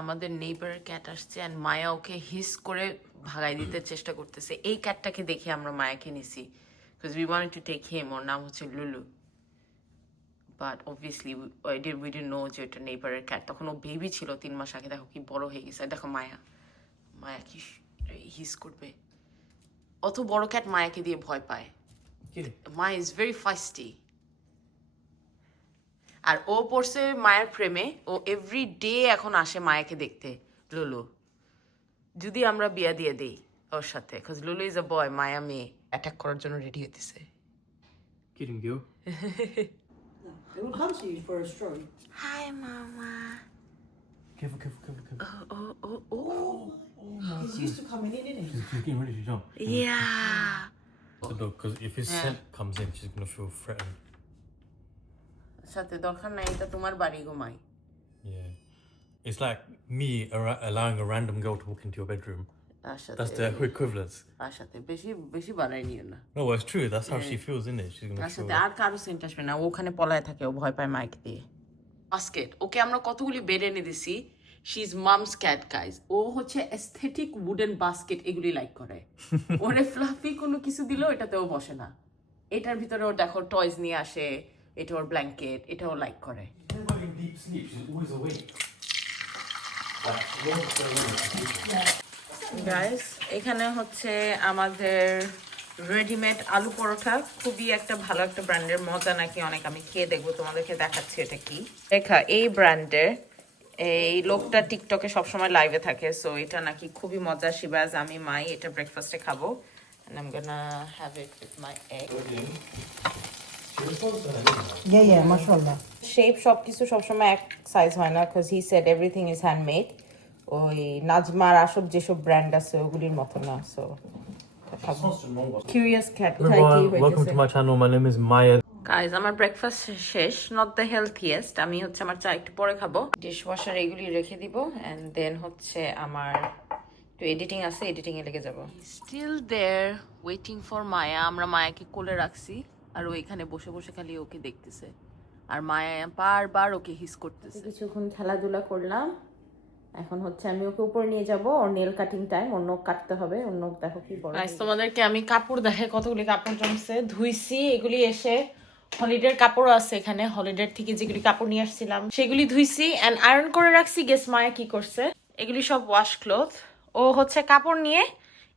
আমাদের নেইবারের ক্যাট আসছে অ্যান্ড মায়া ওকে হিস করে ভাগাই দিতে চেষ্টা করতেছে। এই ক্যাটটাকে দেখে আমরা মায়াকে নিছি because we wanted to take him. ওর নাম হচ্ছে Lulu, but obviously we didn't know যে এটা নেইবারের ক্যাট। তখন ও বেবি ছিল 3 মাস আগে। দেখো কি বড় হয়ে গেছে। দেখো মায়া কি হিস করবে। অত বড় ক্যাট মায়াকে দিয়ে ভয় পায়। মায়া ইজ ভেরি ফাস্টি। আর ও পড়ছে মায়ের প্রেমে। ও এভরি ডে এখন আসে মায়াকে দেখতে। লুলু যদি আমরা বিয়া দিয়ে দেই ওর সাথে, বিকজ লুলু ইজ আ বয়, মায়া মেয়ে, অ্যাটাক করার জন্য রেডি হইতেছে। Kidding you? They will come to you for a stroll. Hi, Mama. Careful. He's used to coming in, isn't he? She's getting ready to jump. Yeah. Because if his scent comes in, she's gonna feel threatened. সাথে দরকার নাই, এটা তোমার বাড়ি ঘুমাই। Yeah. It's like me allowing a random girl to walk into your bedroom. That's the equivalence. সাথে বেশি বাড়াই নিও না। No, well, it's true. That's how she feels, isn't it? She's gonna feel. সাথে আর কারো সেন্ট আসবে না। ওখানে পলায় থাকে, ও ভয় পায় মাইকে দিয়ে। বাস্কেট ওকে আমরা কতগুলি বেড এনে দিছি। She is mom's cat guys. ও হচ্ছে এস্থেটিক উডেন বাস্কেট এগুলি লাইক করে। ওরে ফ্লাফি কোনো কিছু দিলেও এটাতেও বসে না। এটার ভিতরে ও দেখো টয়স নিয়ে আসে। এটা ওর ব্ল্যাঙ্কেট, এটাও লাইক করে। Everybody in deep sleep. She's always awake. Guys এখানে হচ্ছে আমাদের রেডিমেড আলু পরোটা। খুবই একটা ভালো একটা ব্র্যান্ডের, মজা নাকি অনেক। আমি খেয়ে দেখবো, তোমাদেরকে দেখাচ্ছি এটা কি। দেখা এই ব্র্যান্ডের এই লোকটা টিকটকে সবসময় লাইভে থাকে। সো এটা নাকি খুবই মজা। শিবাজ আমি মাই এটা ব্রেকফাস্টে খাবো। And I'm gonna have it with my egg. Yeah, mashallah. Shape সবকিছু সবসময় এক সাইজ হয় না, because he said everything is handmade. ওই নাজমার আসব যেসব ব্র্যান্ড আছে ওগুলির মতো না। So curious cat Welcome to my channel. My name is Maya. Guys আমার ব্রেকফাস্ট শেষ। Not the healthiest. আমি হচ্ছে আমার চা একটু পরে খাবো। ডিশ ওয়াশার এগুলি রেখে দিব অ্যান্ড দেন হচ্ছে আমার একটু এডিটিং আছে, এডিটিং এ লেগে যাবো। স্টিল দেয়ার ওয়েটিং ফর মায়া। আমরা মায়াকে কোলে রাখছি আর ও এখানে বসে বসে খালি ওকে দেখতেছে। আর মায়া বারবার ওকে হিস করতেছে। কিছুক্ষণ খেলাধুলা করলাম। এখন হচ্ছে আমি ওকে উপরে নিয়ে যাব। ওর নেল কাটিং টাইম। ওর নখ কাটতে হবে। ওর নখ দেখো কি বড়। তোমাদেরকে আমি কাপড় দেখে কতগুলি কাপড় জমছে ধুইছি। এগুলি এসে হলিডের কাপড়ও আছে এখানে। হলিডের থেকে যেগুলি কাপড় নিয়ে আসছিলাম সেগুলি ধুইছি এন্ড আয়রন করে রাখছি। গেস মায়া কি করছে। এগুলি সব ওয়াশ ক্লথ। ও হচ্ছে কাপড় নিয়ে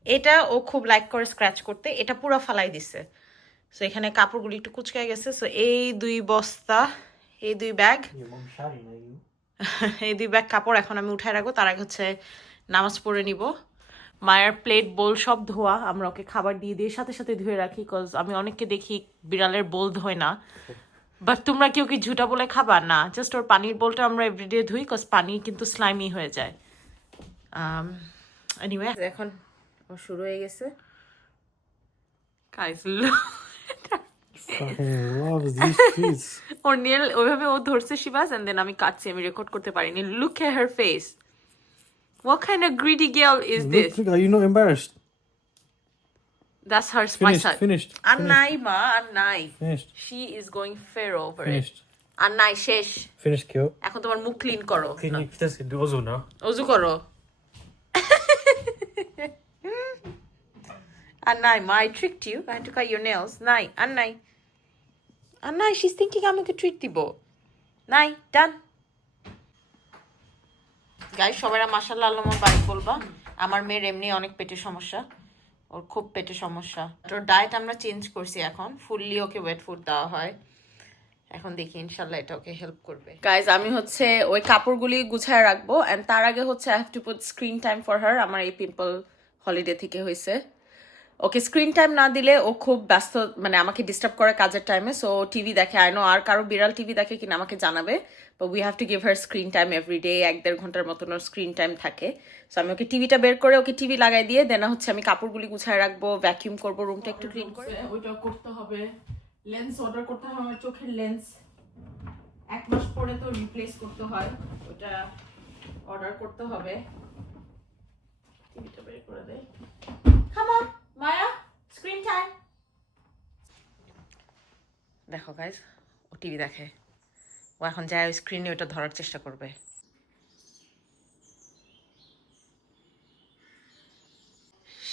এটা ও খুব লাইক করে স্ক্র্যাচ করতে, এটা পুরো ফালাই দিছে। সো এখানে কাপড়গুলি একটু কুচকায় গেছে। সো এই 2 বস্তা, এই 2 ব্যাগ, এই 2 ব্যাগ কাপড় এখন আমি উঠায় রাখবো। তার আগে হচ্ছে নামাজ পড়ে নিব। মায়ের প্লেট বোল সব ধোয়া। আমরা ওকে খাবার দিয়ে সাথে সাথে ধুয়ে রাখি, বিকজ আমি অনেককে দেখি বিড়ালের বোল ধোয় না। বাট তোমরা কেউ কি ঝুটা বলে খাবার না, জাস্ট ওর পানির বোলটা আমরা এভরিডে ধুই, বিকজ পানি কিন্তু স্লাইমি হয়ে যায়। এনিওয়ে এখন ও শুরু হয়ে গেছে। Guys loves these trees. Or nail ওইভাবে ও ধরছে শিবাস এন্ড দেন আমি কাটছি। আমি রেকর্ড করতে পারিনি। Look at her face. What kind of greedy girl is this? Look, are you not embarrassed? That's her spice. Finished. Anai ma, Anai. Finished. She is going fair over Finished. it. Anai শেষ। Finished, kill. এখন তোমার মুখ clean করো। Can you just do ozu now? ওযু করো। Anai, ma, I tricked you. I had to cut your nails. Nai, Anai. Anai, she's thinking আমি ওকে treat দিব। Nai, done. Guys সবাই মাশাআল্লাহ আল্লাহুম্মা বারিক বলবা। আমার মেয়ের এমনি অনেক পেটের সমস্যা। ওর খুব পেটের সমস্যা। ওর ডায়েট আমরা চেঞ্জ করছি এখন। ফুললি ওকে ওয়েট ফুড দেওয়া হয়। এখন দেখি ইনশাআল্লাহ এটা ওকে হেল্প করবে। গাইস আমি হচ্ছে ওই কাপড়গুলি গুছায় রাখবো এন্ড তার আগে হচ্ছে I have to put screen time for her. আমার এই পিম্পল হলিডে থেকে হয়েছে। ওকে স্ক্রিন টাইম না দিলে ও খুব ব্যস্ত, মানে আমাকে ডিস্টার্ব করে কাজের টাইমে। সো টিভি দেখে। আই নো আর কারো বিড়াল টিভি দেখে কিনা আমাকে জানাবে। But we have to give her screen time every day. 1-1.5 ঘন্টার মতন ওর স্ক্রিন টাইম থাকে। সো আমি ওকে টিভিটা বের করে ওকে টিভি লাগাই দিয়ে দেন হচ্ছে আমি কাপড়গুলি গুছায় রাখবো, ভ্যাকিউম করবো, রুমটা একটু ক্লিন করে। ওইটা করতে হবে। লেন্স অর্ডার করতে হবে। আমার চোখের লেন্স 1 মাস পরে তো রিপ্লেস করতে হয়। ওটা অর্ডার করতে হবে। টিভিটা বের করে দেই। Come on Maya, screen time. দেখো গাইস ও টিভি দেখে। ও এখন যায় ওই স্ক্রিনে ওটা ধরার চেষ্টা করবে।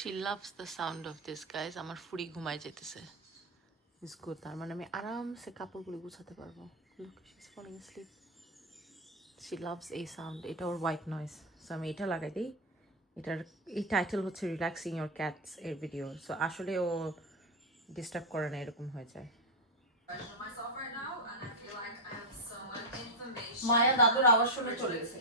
She loves the sound of this, guys. আমার ফুরি ঘুমাই যেতেছে। It's good. তার মানে আমি আরামসে কাপড়গুলো গুছাতে পারবো। Look, she's falling asleep. She loves a sound. এটা ওর white noise. So আমি এটা লাগাই দিই। এটার এই টাইটেল হচ্ছে রিল্যাক্সিং ইওর ক্যাটস এর ভিডিও। সো আসলে ও ডিস্টার্ব করে না, এরকম হয়ে যায়। মায়া দাদুর আওয়াজ শুনে চলে গেছে।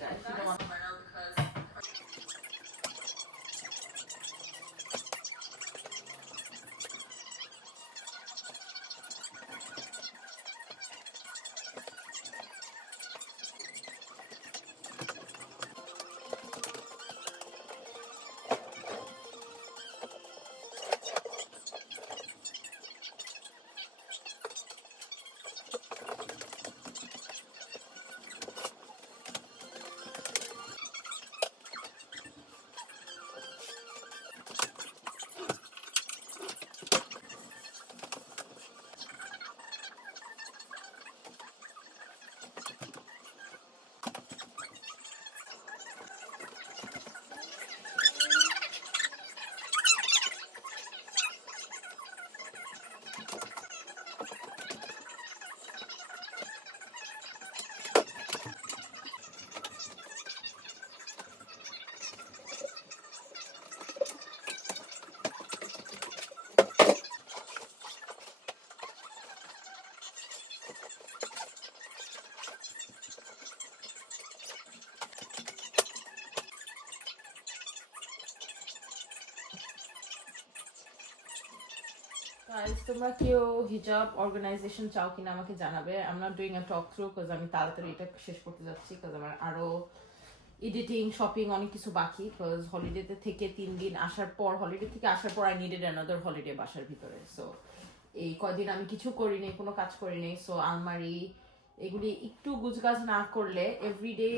Guys, তোমরা কেউ হিজাব অর্গানাইজেশন চাও কিনা আমাকে জানাবে। I'm not doing a talk through because আমি তাড়াতাড়ি এটা শেষ করতে যাচ্ছি, because আমার আরো এডিটিং শপিং অনেক কিছু বাকি, বিকজ হলিডেতে থেকে 3 দিন আসার পর, হলিডে থেকে আসার পর আই নিডেড অ্যানাদার হলিডে বাসার ভিতরে। সো এই কয়দিন আমি কিছু করিনি, কোনো কাজ করিনি। সো আলমারি এগুলি একটু গুছগাছ না করলে, এভরিডে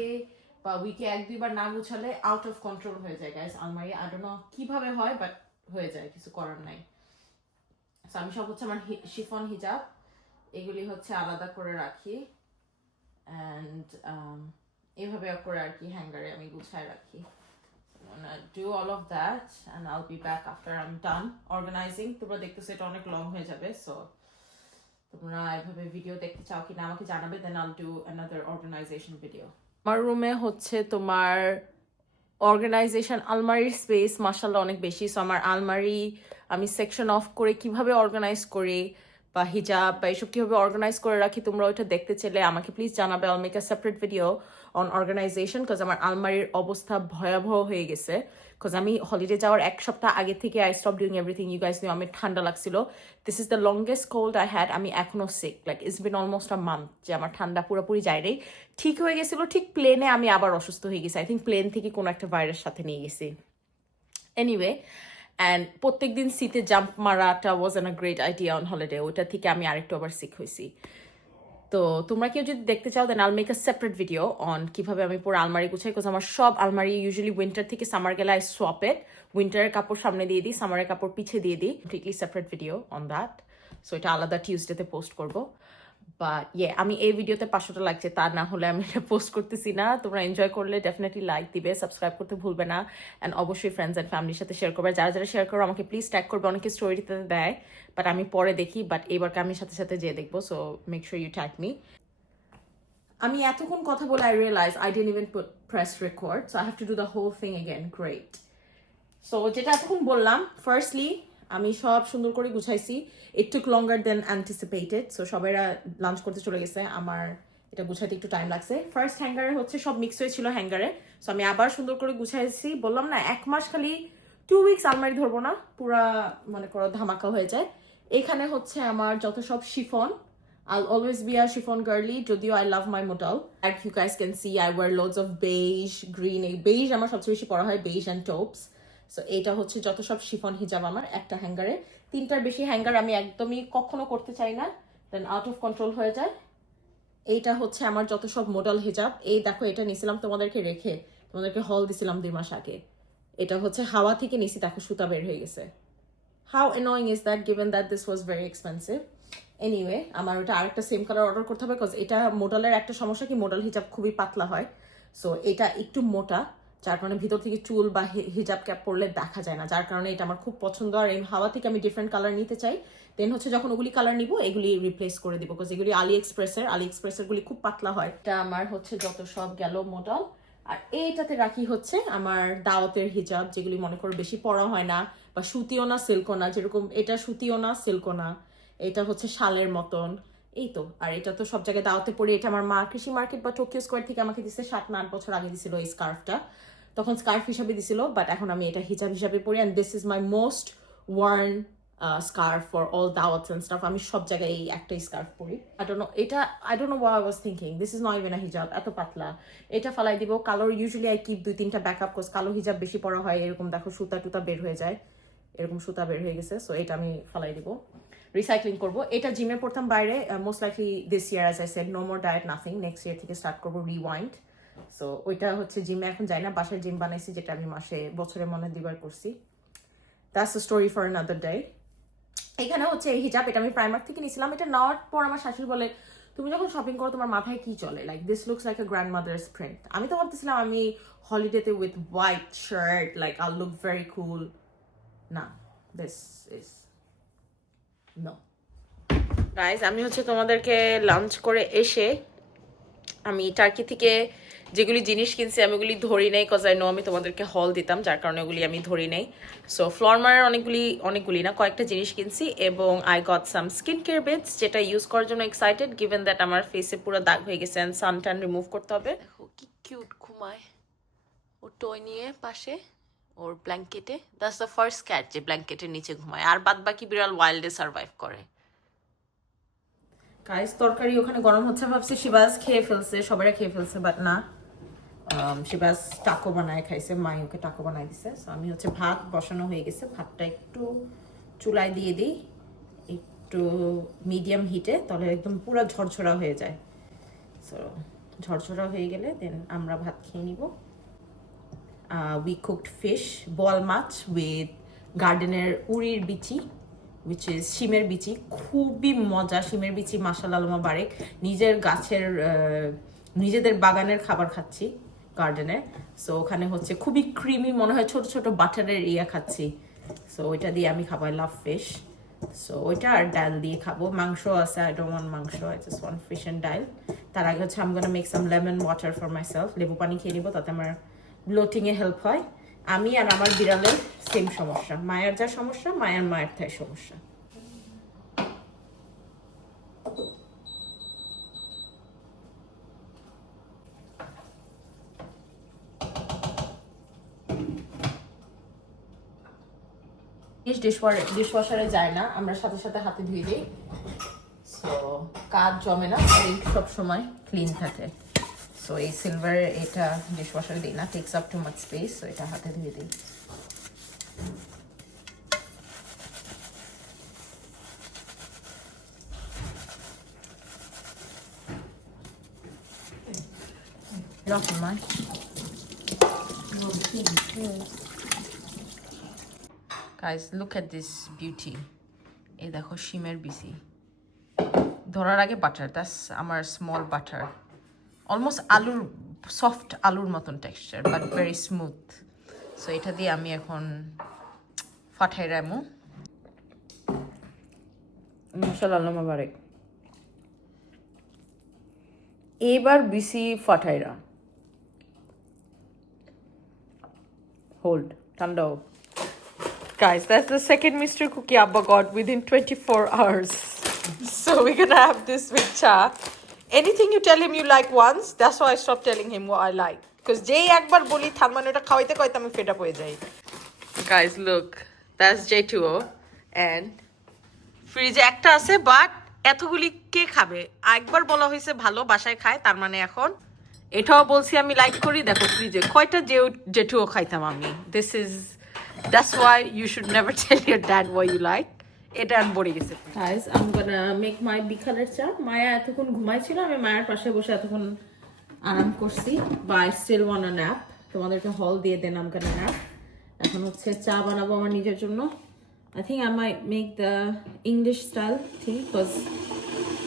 বা উইকে 1-2 বার না গুছালে আউট অফ কন্ট্রোল হয়ে যায় গাইস আলমারি। আই ডোন্ট নো কিভাবে হয়, বাট হয়ে যায়, কিছু করার নাই। সো আমি সব হচ্ছে আমার শিফন হিজাব এগুলি হচ্ছে আলাদা করে রাখি, অ্যান্ড এভাবে করে আর কি হ্যাঙ্গারে আমি গুছায় রাখি। do all of that and I'll be back after I'm done organizing. তোমরা দেখতেছো এটা অনেক লং হয়ে যাবে, সো তোমরা এভাবে ভিডিও দেখতে চাও কিনা আমাকে জানাবে, then I'll do another organization video. আমার রুমে হচ্ছে তোমার অর্গানাইজেশন আলমারির স্পেস মাশাআল্লাহ অনেক বেশি। সো আমার আলমারি আমি সেকশন অফ করে কিভাবে অর্গানাইজ করি, বা হিজাব বা এসব কীভাবে অর্গানাইজ করে রাখি, তোমরা ওইটা দেখতে চাইলে আমাকে প্লিজ জানাবে। I'll make a separate video on organization, because আমার আলমারির অবস্থা ভয়াবহ হয়ে গেছে। বিকজ আমি হলিডে যাওয়ার 1 সপ্তাহ আগে থেকে I stop doing everything. You guys know, আমি ঠান্ডা লাগছিল। This is the longest cold I had. আমি এখনও sick, like it's been almost a month যে আমার ঠান্ডা পুরোপুরি যায় রে। ঠিক হয়ে গেছিলো, ঠিক প্লেনে আমি আবার অসুস্থ হয়ে গেছি। আই থিঙ্ক প্লেন থেকে কোনো একটা ভাইরাস সাথে নিয়ে গেছি। এনিওয়ে, অ্যান্ড প্রত্যেক দিন শীতে জাম্প মারাটা was an a great idea on holiday. ওইটা থেকে আমি আরেকটু আবার সিক হয়েছি। তো তোমরা কেউ যদি দেখতে চাও, then I'll make a separate video on কীভাবে আমি পুরো আলমারি গুছাই। বিকজ আমার সব আলমারি ইউজুয়ালি উইন্টার থেকে সামার গেলে আই সোয়াপ ইট। উইন্টারের কাপড় সামনে দিয়ে দিই, সামারের কাপড় পিছিয়ে দিয়ে দিই। Completely separate video on that. So এটা আলাদা টিউসডেতে পোস্ট করবো। বাট আমি এই ভিডিওতে 500টা লাগছে, তা না হলে আমি এটা পোস্ট করতেছি না। তোমরা এনজয় করলে ডেফিনেটলি লাইক দিবে, সাবস্ক্রাইব করতে ভুলবে না, অ্যান্ড অবশ্যই ফ্রেন্ডস অ্যান্ড ফ্যামিলির সাথে শেয়ার করবে। যারা যারা শেয়ার করো আমাকে প্লিজ ট্যাগ করবে। অনেকে স্টোরিতে দেয়, বাট আমি পরে দেখি, বাট এবারকে আমি সাথে সাথে যেয়ে দেখবো। So make sure you tag me. আমি এতক্ষণ কথা বলে I realise I didn't even press record, so I have to do the whole thing again. Great. So যেটা এতক্ষণ বললাম, ফার্স্টলি আমি সব সুন্দর করে গুছাইছি। It took longer than anticipated. So সবাইরা লাঞ্চ করতে চলে গেছে, আমার এটা গুছাইতে একটু টাইম লাগছে। ফার্স্ট হ্যাঙ্গারে হচ্ছে সব মিক্স হয়েছিল হ্যাঙ্গারে। সো আমি আবার সুন্দর করে গুছাইছি। বললাম না 1 মাস খালি 2 উইকস আলমারি ধরবো না, পুরা মনে করো ধামাকা হয়ে যায়। এখানে হচ্ছে আমার যত সব chiffon, I'll always be a chiffon girly, যদিও I love my model. Like you guys can see, I wear loads of beige, green. Beige আমার সবচেয়ে বেশি পরা হয়, beige and taupes. সো এইটা হচ্ছে যত সব শিফন হিজাব আমার একটা হ্যাঙ্গারে। 3টার বেশি হ্যাঙ্গার আমি একদমই কখনো করতে চাই না, দেন আউট অফ কন্ট্রোল হয়ে যায়। এইটা হচ্ছে আমার যত সব মডেল হিজাব। এই দেখো, এটা নিছিলাম তোমাদেরকে রেখে, তোমাদেরকে হল দিছিলাম 2 মাস আগে। এটা হচ্ছে হাওয়া থেকে নিছি, দেখো সুতা বের হয়ে গেছে। How annoying is that, given that this was very expensive? Anyway, আমার ওটা আরেকটা সেম কালার অর্ডার করতে হবে, বিকজ এটা মডেলের একটা সমস্যা কি, মডেল হিজাব খুবই পাতলা হয়। সো এটা একটু মোটা, যার কারণে ভিতর থেকে চুল বা হিজাব ক্যাপ পরলে দেখা যায় না, যার কারণে এটা আমার খুব পছন্দ। আর এই হাওয়া থেকে আমি ডিফারেন্ট কালার নিতে চাই, দেন হচ্ছে যখন ওগুলি কালার নিব এগুলি রিপ্লেস করে দিব, বিকজ এগুলি আলি এক্সপ্রেসের গুলি খুব পাতলা হয়। এটা আমার হচ্ছে যত সব গেল মডেল। আর এইটাতে রাখি হচ্ছে আমার দাওয়াতের হিজাব, যেগুলি মনে করো বেশি পরা হয় না, বা সুতিও না সিল্কও না, যেরকম এটা সুতিও না সিল্কও না, এটা হচ্ছে শালের মতন। এই তো। আর এটা তো সব জায়গায় দাওয়াতে পড়ি। এটা আমার মা কৃষি মার্কেট বা টোকিও স্কোয়ার থেকে আমাকে দিচ্ছে 7 না 8 বছর আগে দিছিল এই স্কার্ফটা, তখন স্কার্ফ হিসাবে দিছিল, বাট এখন আমি এটা হিজাব হিসাবে পরি। And this is my most worn scarf for all dawats and stuff. আমি সব জায়গায় এই একটাই স্কার্ফ পরি। I don't know what I was thinking. This is not even a hijab. এত পাতলা। এটা ফালাই দিব। কালো usually I keep 2-3টা ব্যাকআপ, cause কালো হিজাব বেশি পরা হয়, এরকম দেখো সুতা টুতা বের হয়ে যায়, এরকম সুতা বের হয়ে গেছে, সো এটা আমি ফালাই দিব, রিসাইক্লিং করব। এটা জিমে পড়তাম বাইরে, most likely this year as I said no more diet nothing, next year থেকে স্টার্ট করব রিওয়াইন্ড। সো ওইটা হচ্ছে জিমে এখন যাই না, বাসায় জিম বানাইছি, যেটা আমি বছরে মনে 2বার করছি। That's the story for another day. এখানে হচ্ছে এই হিজাব, এটা আমি প্রাইমার্ক থেকে নিয়েছিলাম। এটা নেওয়ার পর আমার শাশুড়ি বলে, তুমি যখন শপিং করো তোমার মাথায় কি চলে, like this looks like a grandmother's print. আমি তো ভাবতেছিলাম আমি হলিডেতে with white shirt, like I look very cool. না, দিস ইজ নো। গাইজ, আমি হচ্ছে তোমাদেরকে লাঞ্চ করে এসে আমি টার্কি থেকে যেগুলি জিনিস কিনছি আমি ওগুলি ধরি নেই, কজ আই নো আমি তোমাদেরকে হল দিতাম, যার কারণে ওগুলি আমি ধরি নেই। সো ফ্লরমারের অনেকগুলি না কয়েকটা জিনিস কিনছি, এবং I got some skin care beds, যেটা ইউজ করার জন্য এক্সাইটেড, গিভেন দ্যাট আমার ফেসে পুরো দাগ হয়ে গেছে অ্যান্ড সানট্যান রিমুভ করতে হবে। দেখো কি কিউট ঘুমায় ও টয় নিয়ে পাশে ওর ব্ল্যাঙ্কেটে। দ্যাটস দ্য ফার্স্ট ক্যাট যে ব্ল্যাঙ্কেটের নিচে ঘুমায়, আর বাদ বাকি বিড়াল ওয়াইল্ডে সার্ভাইভ করে। গাইস, তরকারি ওখানে গরম হচ্ছে, ভাবছি শিবাজ খেয়ে ফেলছে, সবাই খেয়ে ফেলছে, বাট না, শিবাজ টাকো বানায় খাইছে, মাই ওকে টাকো বানাই দিছে। সো আমি হচ্ছে ভাত বসানো হয়ে গেছে, ভাতটা একটু চুলায় দিয়ে দিই, একটু মিডিয়াম হিটে, তাহলে একদম পুরো ঝরঝরা হয়ে যায়। সো ঝরঝরা হয়ে গেলে দেন আমরা ভাত খেয়ে নিব। উই কুকড ফিশ, বল মাছ উইথ গার্ডেনের উড়ির বিচি, which is শিমের বিচি। খুবই মজা শিমের বিচি, মাশাআল্লাহ আল্লাহ বারেক। নিজের গাছের নিজেদের বাগানের খাবার খাচ্ছি গার্ডেনে। সো ওখানে হচ্ছে খুবই ক্রিমি, মনে হয় ছোট ছোট বাটারের খাচ্ছি। সো ওইটা দিয়ে আমি খাবো, আই লাভ ফিশ। সো ওইটা আর ডাল দিয়ে খাবো। মাংস আছে, আই ডোন্ট ওয়ান্ট মাংস, I just want fish and ডাল। তার আগে হচ্ছে আমি গোনা make some lemon water for my self, লেবু পানি খেয়ে নিবো, তাতে আমার ব্লোটিংয়ে হেল্প হয়। আমি আর আমার বিড়ালের সেম সমস্যা, মায়ের যা সমস্যা মায়ের তাই সমস্যা। ডিশওয়াশারে যায় না, আমরা সাথে সাথে হাতে ধুয়ে দিই, সো কাজ জমে না, সব সময় ক্লিন থাকে। সো এই সিলভারের এটা ডিশওয়াশারে দিই না, tax up too much space, so এটা হাতে ধুয়ে দিই। Guys, look at this beauty. এই দেখো শিমের বিচি, ধরার আগে বাটার, দ্যাটস আমার স্মল বাটার, অলমোস্ট আলুর সফট আলুর মতন texture, but very smooth. So এটা দিয়ে আমি এখন ফাটাই রামু। মাশাআল্লাহ আল্লাহ বারেক। এবার বিসি ফাটাইরা, হোল্ড, ঠান্ডা হোক। Guys, that's the second Mr. Cookie Abba got within 24 hours. So we're gonna have this with cha. Anything you tell him you like once, that's why I stopped telling him what I like. Because Jay একবার বলি থানমান এটা খাওয়াইতে কইতে আমি fed up হয়ে যাই। Guys, look, that's J2O, and ফ্রিজে একটা আছে, বাট এতগুলি কে খাবে? একবার বলা হয়েছে ভালো, বাসায় খায়, তার মানে এখন এটাও বলছি আমি লাইক করি। দেখো ফ্রিজে কয়টা J2O খাইতাম আমি। That's why you should never tell your dad what you like. এটা আমি পড়ে গেছে। Guys, I'm gonna make my বিকালের চা। মায়া এতক্ষণ ঘুমাইছিল, আমি মায়ের পাশে বসে এতক্ষণ আরাম করছি, but I still want a nap. তোমাদেরকে হল দিয়ে দেন, I'm gonna nap. এখন হচ্ছে চা বানাবো আমার নিজের জন্য। I think I might make the English style tea, because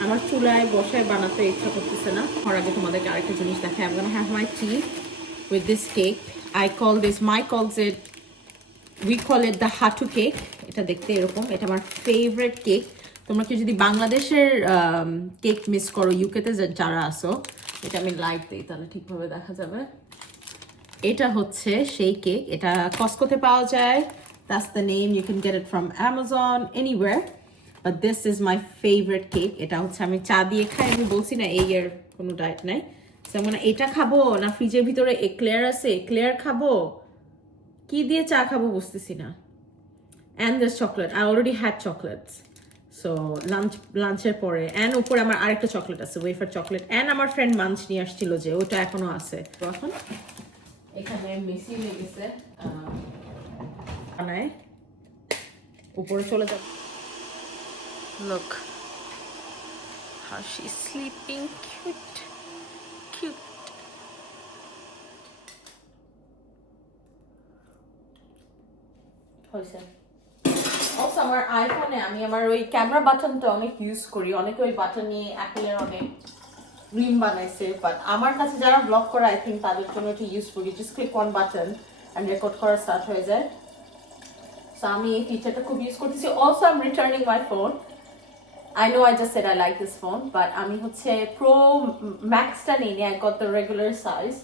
আমার চুলায় বসে বানাতে ইচ্ছা করতেছে না। ওর আগে তোমাদেরকে আরেকটা জিনিস দেখাই। I'm gonna have my tea with this cake. I call this, my calls it, we call it the hatu cake. এটা দেখতে এরকম, এটা আমার ফেভারিট কেক। তোমরা কি যদি বাংলাদেশের কেক মিস করো, ইউকেতে যারা আসো, এটা আমি লাইট দিই তাহলে ঠিকভাবে দেখা যাবে। এটা হচ্ছে সেই কেক, এটা কস্কোতে পাওয়া যায়। That's the name, you can get it from Amazon, anywhere. But this is my favorite cake. এটা হচ্ছে আমি চা দিয়ে খাই, আমি বলছি না এই এর কোনো ডায়েট নাই। সো মানে এটা খাবো না ফ্রিজের ভিতরে এক্লেয়ার আছে, এক্লেয়ার খাবো, কি দিয়ে চা খাবো বুঝতেছি না। And this chocolate, I already had chocolates. So লাঞ্চের পরে, and উপরে আমার আরেকটা চকলেট আছে, ওয়েফার চকলেট, and আমার ফ্রেন্ড মাঞ্চ নিয়ে আসছিল যে, ওটা এখনো আছে। তো এখন এখানে মেসি হয়ে গেছে, বানায় উপরে চলে যাবে। Look how she's sleeping, cute, cute. হয়েছে। Also আমার আইফোনে আমি আমার ওই ক্যামেরা বাটনটা অনেক ইউজ করি, অনেকে ওই বাটন নিয়ে অ্যাপেলের অনেক রিম বানাইছে, বাট আমার কাছে যারা ব্লগ করে আই থিঙ্ক তাদের জন্য এটা ইউজ করি। Just click one button and record করা স্টার্ট হয়ে যায়। সো আমি এই ফিচারটা খুব ইউজ করতেছি। Also I am returning my phone. I know I just said I like this phone, but আমি হচ্ছে Pro Max-টা নিইনি, I got the regular size,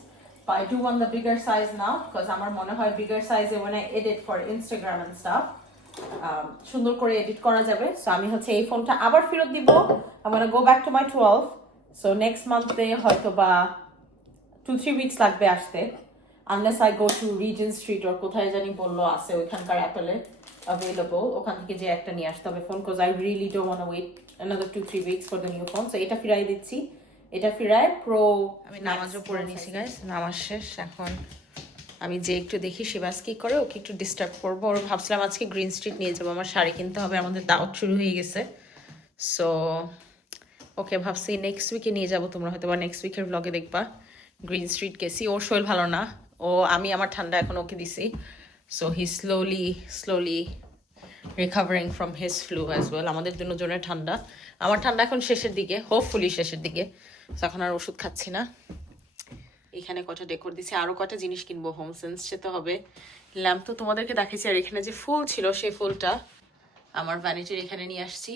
but I do want the bigger size now because আমার মনে হয় bigger size when I edit for Instagram and stuff সুন্দর করে edit করা যাবে। সো আমি হচ্ছে এই ফোনটা আবার ফেরত দিব। I'm gonna go back to my 12, so next month-এ হয়তো বা 2-3 weeks লাগবে আসতে, unless I go to Regent Street or কোথায় জানি বললো আছে ওইখানকার অ্যাপেলে available, ওখান থেকে যে একটা নিয়ে আসতে হবে phone, because I really don't want to wait another 2-3 weeks for the new phone. So এটা ফিরাই দিচ্ছি, এটা ফিরায় Pro। আমি নামাজও পড়ে নিয়েছি গাইস, নামাজ শেষ। এখন আমি যে একটু দেখি শিবাস কি করে, ওকে একটু ডিস্টার্ব করবো। ওর ভাবছিলাম আজকে গ্রিন স্ট্রিট নিয়ে যাবো, আমার শাড়ি কিনতে হবে, আমাদের দাওয়াত শুরু হয়ে গেছে। সো ওকে ভাবছি নেক্সট উইকে নিয়ে যাবো, তোমরা হয়তো বা নেক্সট উইকের ব্লগে দেখবা। গ্রিন স্ট্রিট গেছি, ওর শরীর ভালো না, আমি আমার ঠান্ডা এখন ওকে দিছি। So he's slowly recovering from his flu as well. আমাদের দুজনের ঠান্ডা, আমার ঠান্ডা এখন শেষের দিকে, হোপফুলি শেষের দিকে। So এখন আর ওষুধ খাচ্ছি না। এখানে কটা ডেকোর দিছি, আরো কটা জিনিস কিনবো, হোম সেন্স যেতে হবে। ল্যাম্প তো তোমাদেরকে দেখাইছি, আর এখানে যে ফুল ছিল সেই ফুলটা আমার ভ্যানিটির এখানে নিয়ে আসছি।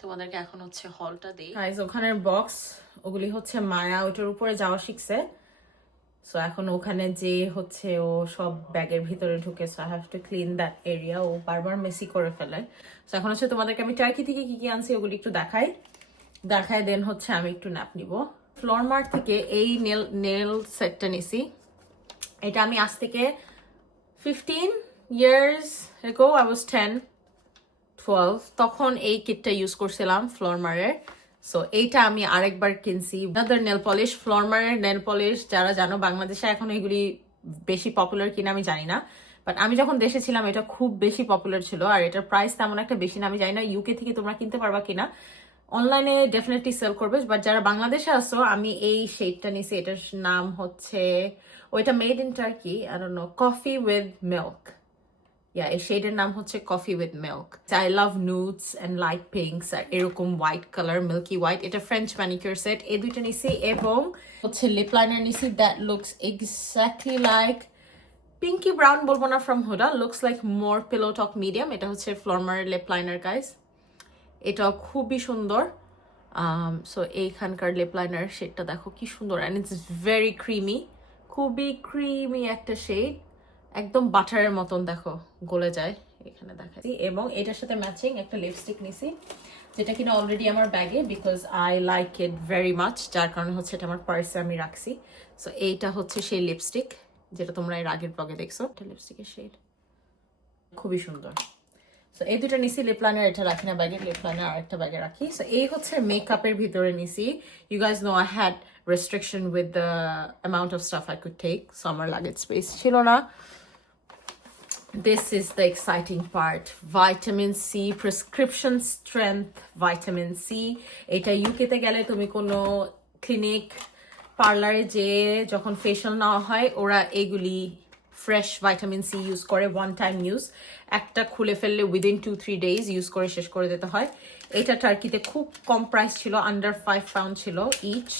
তোমাদেরকে এখন হচ্ছে হলটা দিই। গাইস ওখানের বক্স ওগুলি হচ্ছে মায়া ওটার উপরে যাওয়া শিখছে। সো এখন ওখানে যে হচ্ছে ও সব ব্যাগের ভিতরে ঢুকে, so I have to clean that area, ও বারবার মেসি করে ফেলে। সো এখন হচ্ছে তোমাদেরকে আমি টার্কি থেকে কি কি আনছি ওগুলি একটু দেখাই দেন হচ্ছে আমি একটু ন্যাপ নিব। ফ্লোরমার থেকে এই নেল সেটটা নিছি, এটা আমি আজ থেকে 15 years ago, I was 10-12, তখন এই কিটটা ইউজ করছিলাম ফ্লোরমারের। সো এইটা আমি আরেকবার কিনছি। another nail polish, ফ্লোরমারের নেল পলিশ যারা জানো, বাংলাদেশে এখন এগুলি বেশি পপুলার কিনা আমি জানি না, বাট আমি যখন দেশে ছিলাম এটা খুব বেশি পপুলার ছিল, আর এটার প্রাইস তেমন একটা বেশি না। আমি জানি না ইউকে থেকে তোমরা কিনতে পারবা কিনা, অনলাইনে ডেফিনেটলি সেল করবে, বাট যারা বাংলাদেশে আসো আমি এই শেডটা নিছি, এটার নাম হচ্ছে, ওইটা made in Turkey, I don't know, coffee with milk. এই শেডের নাম হচ্ছে coffee with milk. I love nudes and light pinks, আর এরকম হোয়াইট কালার, মিল্কি হোয়াইট। এটা ফ্রেঞ্চ ম্যানিকিউর সেট, এই দুইটা নিছি। এবং হচ্ছে লিপ লাইনার নিছি, that looks exactly like pinky brown বলবো না, from Huda, looks like more pillow talk medium. এটা হচ্ছে ফ্লোরমারের লিপ লাইনার গাইস, এটাও খুবই সুন্দর। সো এইখানকার লিপ লাইনার শেডটা দেখো কি সুন্দর, অ্যান্ড ইটস ভেরি ক্রিমি, খুবই ক্রিমি একটা শেড, একদম বাটারের মতন দেখো গলে যায়, এখানে দেখাচ্ছি। এবং এটার সাথে ম্যাচিং একটা লিপস্টিক নিছি, যেটা কিনা অলরেডি আমার ব্যাগে, because I like it very much, যার কারণে হচ্ছে এটা আমার পার্সে আমি রাখছি। সো এইটা হচ্ছে সেই লিপস্টিক যেটা তোমরা এর আগের ব্লগে দেখছো, এটা লিপস্টিকের শেড, খুবই সুন্দর। সো এই দুটো নিছি লিপ লাইনার, এটা রাখি না ব্যাগে, লিপ লাইনার আরেকটা ব্যাগে রাখি। সো এই হচ্ছে মেকআপের ভিতরে নিছি। You guys know I had restriction with the amount of stuff I could take, so আমার luggage space ছিল না। This is the exciting part, vitamin C, prescription strength vitamin C. এটা ইউকেতে গেলে তুমি কোনো ক্লিনিক পার্লারে যে যখন ফেশিয়াল নেওয়া হয়, ওরা এগুলি ফ্রেশ ভাইটামিন সি ইউজ করে, ওয়ান টাইম ইউজ, একটা খুলে ফেললে উইদিন 2-3 days ইউজ করে শেষ করে দিতে হয়। এটা টার্কিতে খুব কম প্রাইস ছিল, আন্ডার £5 ছিল ইচ।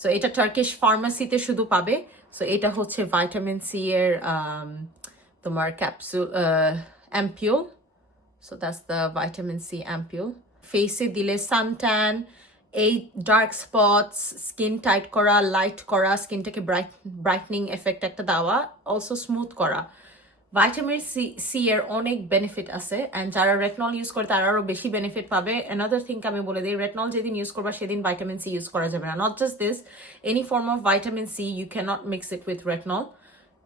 সো এটা টার্কিশ ফার্মাসিতে শুধু পাবে। সো এটা হচ্ছে ভাইটামিন সি এর তোমার capsule ampoule. So that's the vitamin C ampoule. ফেসে দিলে সানট্যান, এই ডার্ক স্পটস, স্কিন টাইট করা, লাইট করা, স্কিনটাকে ব্রাইটনিং এফেক্ট একটা দেওয়া, অলসো স্মুথ করা। ভাইটামিন সি এর অনেক বেনিফিট আছে, অ্যান্ড যারা রেটনল ইউজ করে তারা আরও বেশি বেনিফিট পাবে। অ্যানাদার থিং আমি বলে দিই, রেটনল যেদিন ইউজ করবা সেদিন ভাইটামিন সি ইউজ করা যাবে না। Not just this, any form of vitamin C you can not mix it with retinol.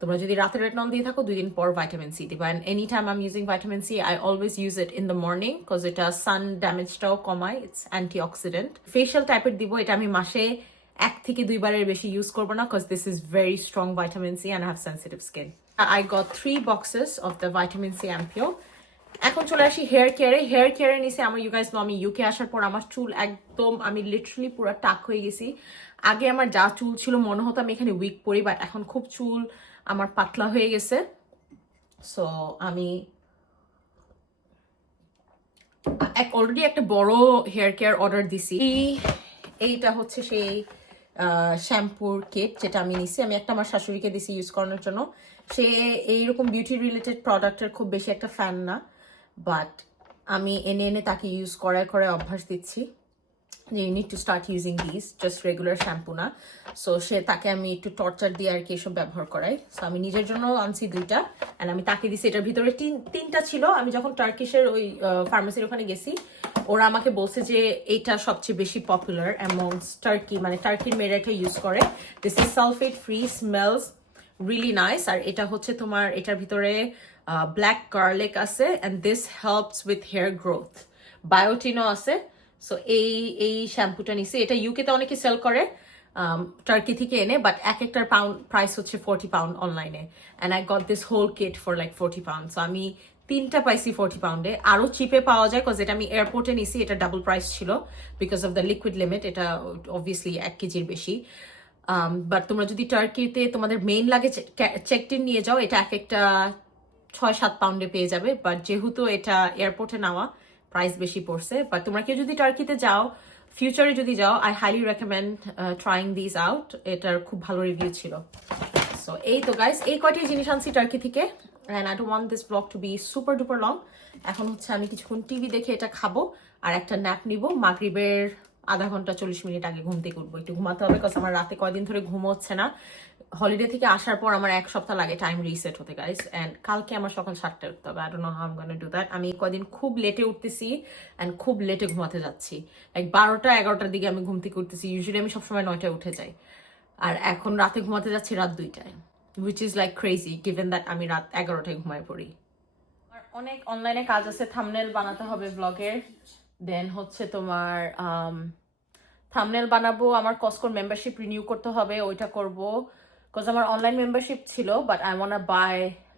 তোমরা যদি রাতে রেটনল দিয়ে থাকো 2 দিন পর ভাইটামিন সি দিবা। And any time I am using vitamin C, I always use it in the morning because এটা sun ড্যামেজটাও কমায়, ইটস অ্যান্টি অক্সিডেন্ট। ফেশিয়াল টাইপের দিব, এটা আমি মাসে 1 থেকে 2 বারের বেশি ইউজ করবো না because this is very strong vitamin C and I have sensitive skin. I got 3 boxes of the vitamin C ampule. এখন চলে আসি হেয়ার কেয়ারে। হেয়ার কেয়ারে নিচে আমার ইউ গাইস নো আমি ইউকে আসার পর আমার চুল একদম, আমি লিটারালি পুরো টাক হয়ে গেছি। আগে আমার যা চুল ছিল মনে হতো আমি এখানে উইক পরি, বাট এখন খুব চুল আমার পাতলা হয়ে গেছে। সো আমি অলরেডি একটা বড় হেয়ার কেয়ার অর্ডার দিছি। এইটা হচ্ছে সেই শ্যাম্পুর কিট যেটা আমি নিছি। আমি একটা আমার শাশুড়িকে দিছি ইউজ করানোর জন্য। সে এইরকম বিউটি রিলেটেড প্রোডাক্টের খুব বেশি একটা ফ্যান না, বাট আমি এনে এনে তাকে ইউজ করায় অভ্যাস দিচ্ছি যে you need to start using this, just regular shampoo না। সো সে তাকে আমি একটু টর্চার দিয়ে আর কি এসব ব্যবহার করাই। সো আমি নিজের জন্য আনছি 2টা, অ্যান্ড আমি তাকে দিছি। এটার ভিতরে 3টা ছিল। আমি যখন টার্কিশের ওই ফার্মেসির ওখানে গেছি, ওরা আমাকে বলছে যে এইটা সবচেয়ে বেশি পপুলার অ্যামংস টার্কি, মানে টার্কির মেয়েরা এটা ইউজ করে। This is sulphate free, smells really nice. আর এটা হচ্ছে তোমার, এটার ভিতরে ব্ল্যাক গার্লিক আছে, and this helps with hair growth. বায়োটিনও আছে। সো এই শ্যাম্পুটা নিছি। এটা ইউকেতে অনেকে সেল করে টার্কি থেকে এনে, বাট একটার প্রাইস হচ্ছে 40 পাউন্ড অনলাইনে, and I got this whole kit for like 40 pound. So আমি 3টা পাইছি 40 পাউন্ডে। আরও চিপে পাওয়া যায় বিকজ এটা আমি এয়ারপোর্টে নিছি, এটা ডাবল প্রাইস ছিল because of the liquid limit. এটা অবভিয়াসলি 1 কেজির বেশি। বাট তোমরা যদি টার্কিতে তোমাদের মেইন লাগে চেকটিন নিয়ে যাও, এটা একটা 6-7 পাউন্ডে পেয়ে যাবে। বাট যেহেতু এটা এয়ারপোর্টে নেওয়া, প্রাইস বেশি পড়ছে। বাট তোমরা কেউ যদি টার্কিতে যাও, ফিউচারে যদি যাও, I highly recommend trying this out. এটার খুব ভালো রিভিউ ছিল। সো এই তো গাইস, এই কয়টি জিনিস আনছি টার্কি থেকে, and I don't want this blog to be super duper long. এখন হচ্ছে আমি কিছুক্ষণ টিভি দেখে এটা খাবো আর একটা ন্যাপ নিব। মাগরিবের আধা ঘন্টা 40 মিনিট আগে ঘুম থেকে উঠবো। একটু ঘুমাতে হবে বিকজ আমার রাতে কয়দিন ধরে ঘুম হচ্ছে না। হলিডে থেকে আসার পর আমার 1 সপ্তাহ লাগে টাইম রিসেট হতে গাইস, অ্যান্ড কালকে আমার সকাল 7টায় উঠতে হবে। I don't know how I am gonna do that. আমি কয়দিন খুব লেটে উঠতেছি অ্যান্ড খুব লেটে ঘুমাতে যাচ্ছি। লাইক 12টা-11টার দিকে আমি ঘুম থেকে উঠতেছি। ইউজুয়ালি আমি সবসময় 9টায় উঠে যাই, আর এখন রাতে ঘুমাতে যাচ্ছি রাত 2টায়, which is like crazy given that আমি রাত 11টায় ঘুমায় পড়ি। আর অনেক অনলাইনে কাজ আছে, থাম্বনেল বানাতে হবে ব্লগের। দেন হচ্ছে তোমার থাম্বনেল বানাবো, আমার কসকোর মেম্বারশিপ রিনিউ করতে হবে, ওইটা করব বিকজ আমার অনলাইন মেম্বারশিপ ছিল, but I want buy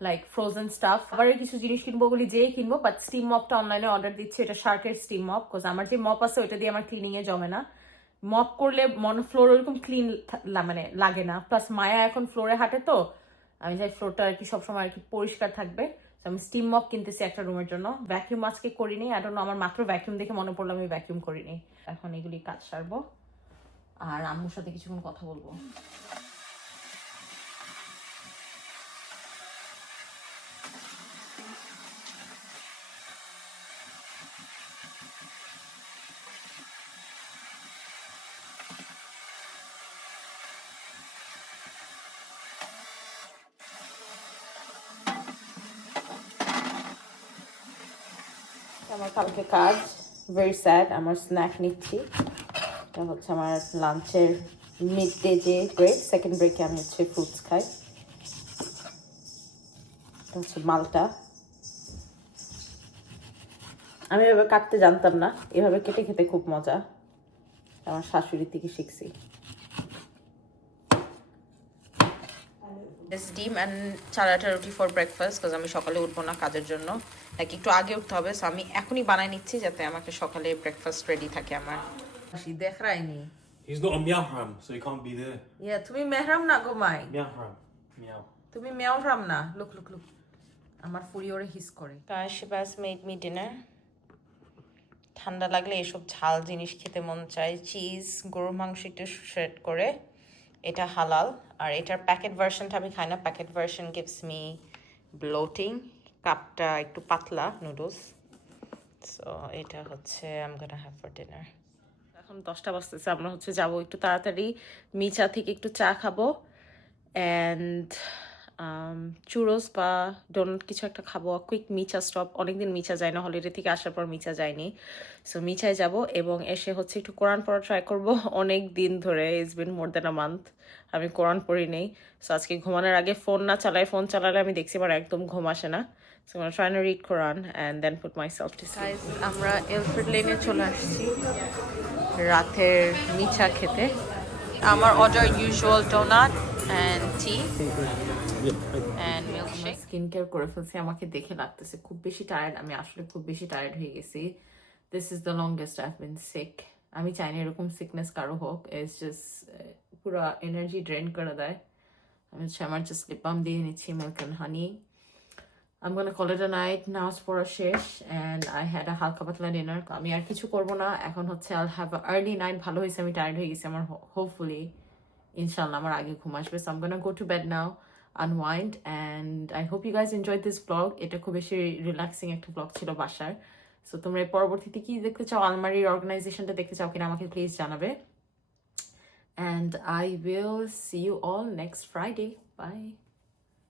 like frozen stuff. আবার কিছু জিনিস কিনবো বলি যেই কিনবো, বাট স্টিম মপটা অনলাইনে অর্ডার দিচ্ছি। এটা শার্কের স্টিম মপ, বিকজ আমার যে মপ আছে ওইটা দিয়ে আমার ক্লিনিং এ জমে না। মপ করলে ফ্লোর ওরকম ক্লিন মানে লাগে না। প্লাস মায়া এখন ফ্লোরে হাঁটে, তো আমি চাই ফ্লোরটা আর কি সবসময় আর কি পরিষ্কার থাকবে। আমি স্টিম মপ কিনতেছি একটা রুমের জন্য। ভ্যাকিউম আজকে করিনি, আই ডোন্ট নো, আমার মাত্র ভ্যাকিউম দেখে মনে পড়লো আমি ভ্যাকিউম করিনি। এখন এগুলি কাজ সারবো আর আম্মুর সাথে কিছুক্ষণ কথা বলবো। আমার কালকে কাজ, ভেরি স্যাড। আমার স্ন্যাক নিচ্ছি, এটা হচ্ছে আমার লাঞ্চের মিড ডে যে ব্রেক, সেকেন্ড ব্রেকে আমি হচ্ছে ফ্রুটস খাই। এটা হচ্ছে মালটা। আমি এভাবে কাটতে জানতাম না, এভাবে কেটে খেতে খুব মজা, আমার শাশুড়ির থেকে শিখছি। ডিম অ্যান্ড চারাটা রুটি ফর ব্রেকফাস্ট, বিকজ আমি সকালে উঠবো না কাজের জন্য, লাইক একটু আগে উঠতে হবে। সো আমি এখনই বানাই নিচ্ছি যাতে আমাকে সকালে ব্রেকফাস্ট রেডি থাকে আমার। দেখাইনি, He's not a Meowram, so he can't be there. ইয়া তুমি মেহরাম না গো মাই, Meowram. Meow. তুমি মেওরাম না। লুক লুক লুক, আমার ফুরি ওরে হিস করে। কাশিবাস মেড মি ডিনার। ঠান্ডা লাগলে এসব ঝাল জিনিস খেতে মন চায়। চিজ, গরুর মাংস একটু শ্রেড করে, এটা হালাল। আর এটার প্যাকেট ভার্সনটা আমি খাই না, packet version gives me bloating. কাপটা একটু পাতলা নুডলস, সো এটা হচ্ছে I am gonna have for dinner. এখন 10টা বাজতেছে, আমরা হচ্ছে যাবো একটু তাড়াতাড়ি মিচা থেকে একটু চা খাবো অ্যান্ড চুরোস বা ডোনাট কিছু একটা খাবো। কুইক মিচা স্টপ, অনেকদিন মিচা যায় না, হলিডে থেকে আসার পর মিচা যায়নি, সো মিচায় যাব এবং এসে হচ্ছে একটু কোরআন পড়া ট্রাই করবো। অনেক দিন ধরে, it's been more than a month আমি কোরআন পড়ি নেই। সো আজকে ঘুমানোর আগে ফোন না চালাই, ফোন চালালে আমি দেখছি আমার একদম ঘুম আসে না। So I'm trying to read Quran and then put myself to sleep. Guys, আমরা এলফ্রেড লেনে চলে আসছি রাতের মিঠা খেতে। আমার order usual donut and tea and milkshake. Skin care করে ফেলছি, আমাকে দেখে লাগতেছে খুব বেশি টায়ার্ড। আমি আসলে খুব বেশি টায়ার্ড হয়ে গেছি। This is the longest I have been sick. আমি চাই না এরকম সিকনেস কারো হোক, ইটস জাস্ট পুরো এনার্জি ড্রেন করে দেয়। আমি হচ্ছে আমার জাস্ট লিপ বাম দিয়ে নিচ্ছি, milk and honey. I'm gonna call it a night. নামাজ পড়া শেষ and I had a হালকা পাতলা ডিনার। আমি আর কিছু করবো না, এখন হচ্ছে I'll have a early night। ভালো হয়েছে আমি টায়ার্ড হয়ে গেছি, আমার হোপফুলি ইনশাল্লাহ আমার আগে ঘুম আসবে। So I'm gonna go to bed now, unwind, and I hope you guys enjoyed this vlog. এটা খুব বেশি রিল্যাক্সিং একটা vlog ছিল বাসার। সো তোমরা পরবর্তীতে কি দেখতে চাও, আলমারির অর্গানাইজেশনটা দেখতে চাও কিনা আমাকে প্লিজ জানাবে। And I will see you all next Friday. Bye.